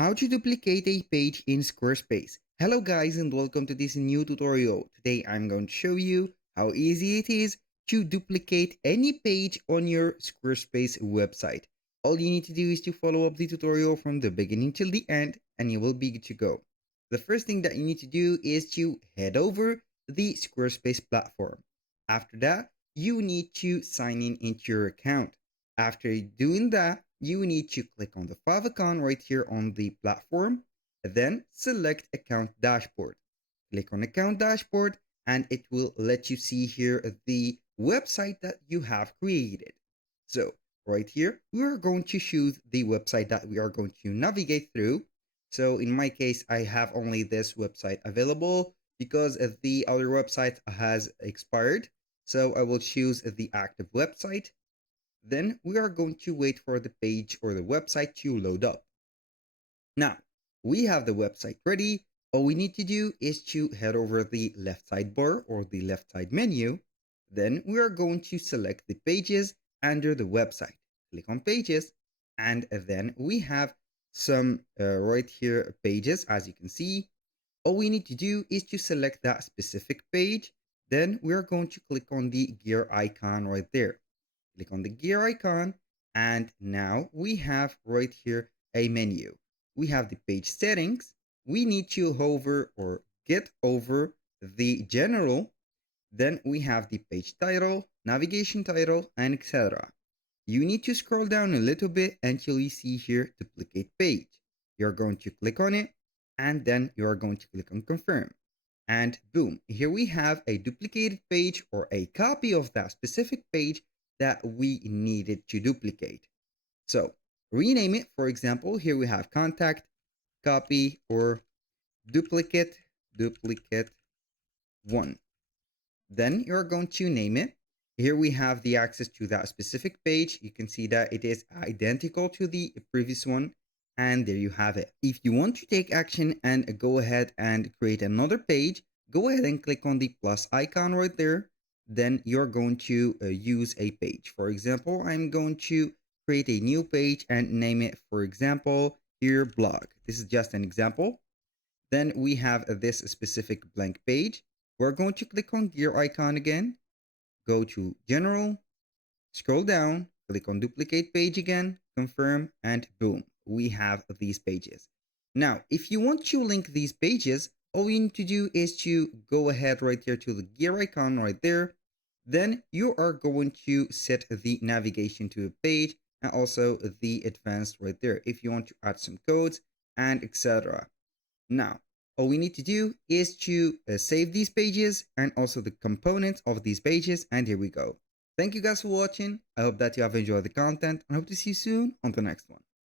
How to duplicate a page in Squarespace. Hello guys and welcome to this new tutorial. Today I'm going to show you how easy it is to duplicate any page on your Squarespace website. All you need to do is to follow up the tutorial from the beginning till the end and you will be good to go. The first thing that you need to do is to head over the Squarespace platform. After that, you need to sign in into your account. After doing that, you need to click on the favicon right here on the platform, then select account dashboard. Click on account dashboard and it will let you see here the website that you have created. So right here, we are going to choose the website that we are going to navigate through. So in my case, I have only this website available because the other website has expired. So I will choose the active website. Then we are going to wait for the page or the website to load up. Now, we have the website ready. All we need to do is to head over the left sidebar or the left side menu. Then we are going to select the pages under the website. Click on pages and then we have some right here pages as you can see. All we need to do is to select that specific page. Then we are going to click on the gear icon right there. Click on the gear icon and now we have right here a menu. We have the page settings. We need to hover or get over the general. Then we have the page title, navigation title, and etc. You need to scroll down a little bit until you see here duplicate page. You're going to click on it and then you're going to click on confirm. And boom, here we have a duplicated page or a copy of that specific page that we needed to duplicate. So rename it. For example, here we have contact, copy, or duplicate 1. Then you're going to name it. Here we have the access to that specific page. You can see that it is identical to the previous one. And there you have it. If you want to take action and go ahead and create another page, go ahead and click on the plus icon right there. Then you're going to use a page. For example, I'm going to create a new page and name it, for example, here blog. This is just an example. Then we have this specific blank page. We're going to click on gear icon again, go to general, scroll down, click on duplicate page again, confirm, and boom, we have these pages. Now, if you want to link these pages, all you need to do is to go ahead right here to the gear icon right there. Then you are going to set the navigation to a page and also the advanced right there if you want to add some codes and etc. Now, all we need to do is to save these pages and also the components of these pages, and here we go. Thank you guys for watching. I hope that you have enjoyed the content and hope to see you soon on the next one.